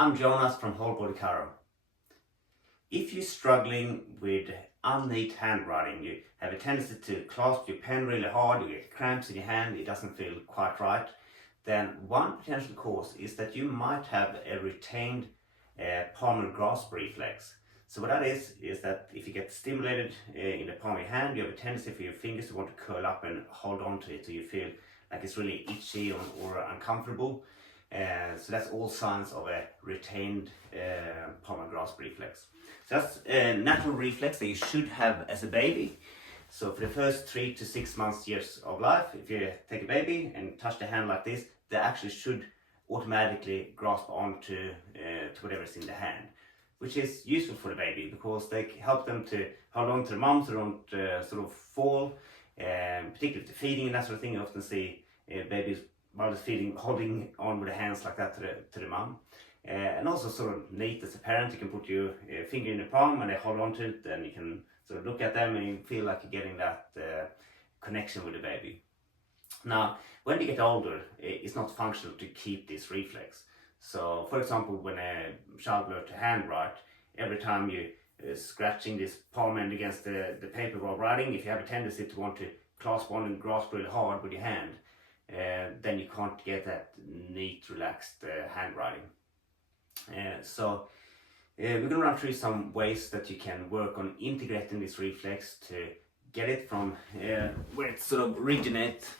I'm Jonas from Whole Body Chiro. If you're struggling with unneat handwriting, you have a tendency to clasp your pen really hard, you get cramps in your hand, it doesn't feel quite right, then one potential cause is that you might have a retained Palmar Grasp Reflex. So what that is that if you get stimulated in the palm of your hand, you have a tendency for your fingers to want to curl up and hold on to it so you feel like it's really itchy or uncomfortable. So that's all signs of a retained Palmar Grasp Reflex. So that's a natural reflex that you should have as a baby. So for the first 3 to 6 months, years of life, if you take a baby and touch the hand like this, they actually should automatically grasp onto to whatever's in the hand, which is useful for the baby because they help them to hold on to the mum so they don't sort of fall, particularly to feeding and that sort of thing. You often see babies while they're feeding holding on with the hands like that to the mum. And also sort of neat as a parent, you can put your finger in the palm and they hold on to it, and you can sort of look at them and you feel like you're getting that connection with the baby. Now, when you get older, it's not functional to keep this reflex. So, for example, when a child learns to handwrite, every time you scratching this palm end against the paper while writing, if you have a tendency to want to clasp on and grasp really hard with your hand, then you can't get that neat, relaxed handwriting. So we're going to run through some ways that you can work on integrating this reflex to get it from where it sort of originates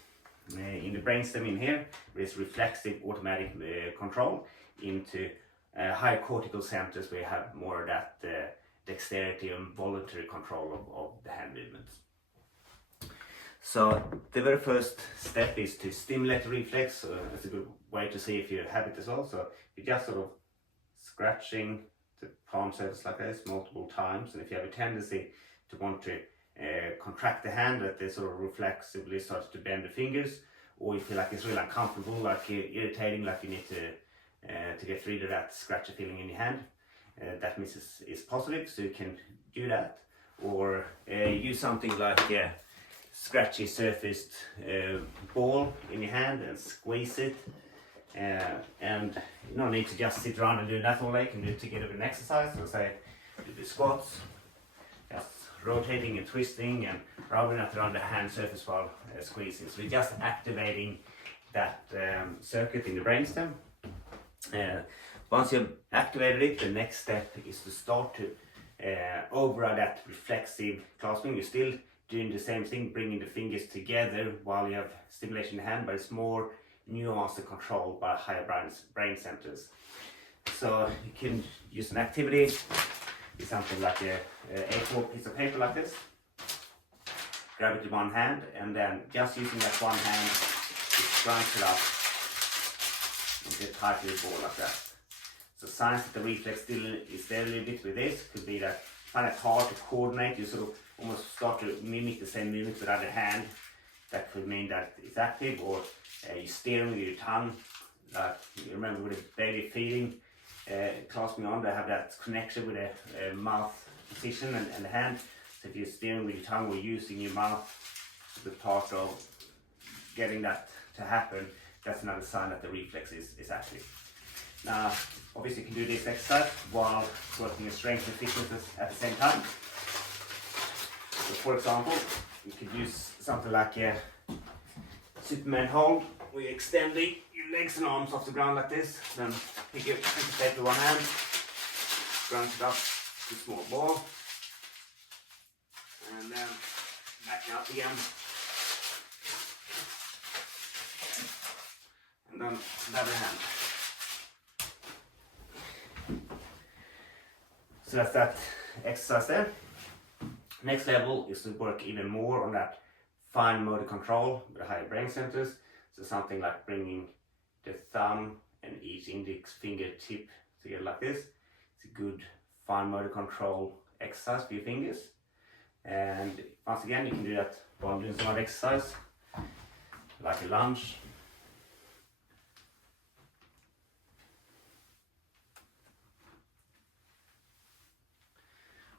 in the brainstem in here, where it's reflexive automatic control, into higher cortical centers where you have more of that dexterity and voluntary control of the hand movements. So the very first step is to stimulate the reflex. It's a good way to see if you have it as well. So you just sort of scratching the palm surface like this multiple times, and if you have a tendency to want to contract the hand, that they sort of reflexively start to bend the fingers, or you feel like it's really uncomfortable, like irritating, like you need to get rid of that scratchy feeling in your hand, that means it's positive, so you can do that. Or use something like a scratchy surfaced ball in your hand and squeeze it. And you don't need to just sit around and do that all day. You can do it together with an exercise. So say do the squats, just rotating and twisting and rubbing it around the hand surface while squeezing. So we're just activating that circuit in the brainstem. Once you've activated it, the next step is to start to override that reflexive clasping. You're still doing the same thing, bringing the fingers together while you have stimulation in the hand, but it's more nuanced and controlled by higher brain centers. So you can use an activity, do something like a A4 piece of paper like this, grab it in one hand, and then just using that one hand to scrunch it up and get tight with the ball like that. So signs that the reflex still is there a little bit with this could be that you find it hard to coordinate, you sort of almost start to mimic the same movement with the other hand. That could mean that it's active, or you're steering with your tongue. Like you remember with a baby feeding, clasping on, they have that connection with the mouth position and the hand. So if you're steering with your tongue or using your mouth as a part of getting that to happen, that's another sign that the reflex is active. Now, obviously you can do this exercise while working your strength and fitness at the same time. So for example, you could use something like a Superman hold, where you're extending your legs and arms off the ground like this, then pick your piece of paper with one hand, scrunch it up to a small ball, and then back it up again, and then the other hand. So that's that exercise there. Next level is to work even more on that fine motor control with higher brain centers. So something like bringing the thumb and each index fingertip together like this. It's a good fine motor control exercise for your fingers. And once again, you can do that while doing some other exercise, like a lunge.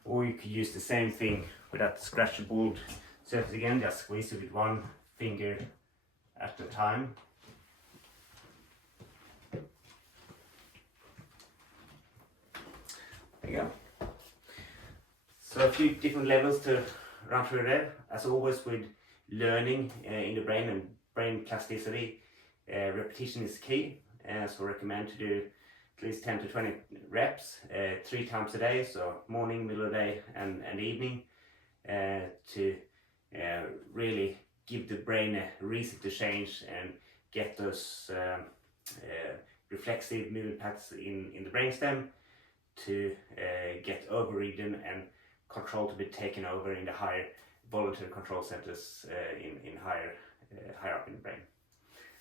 Or you could use the same thing with that scratchable surface again, just squeeze it with one finger at a time. There you go. So a few different levels to run through there. As always with learning in the brain and brain plasticity, repetition is key. So I recommend to do at least 10 to 20 reps 3 times a day, so morning, middle of the day and evening, to really give the brain a reason to change and get those reflexive movement patterns in the brainstem to get overridden and control to be taken over in the higher voluntary control centers in higher up in the brain.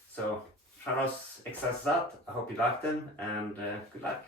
So try those exercises out. I hope you like them, and good luck.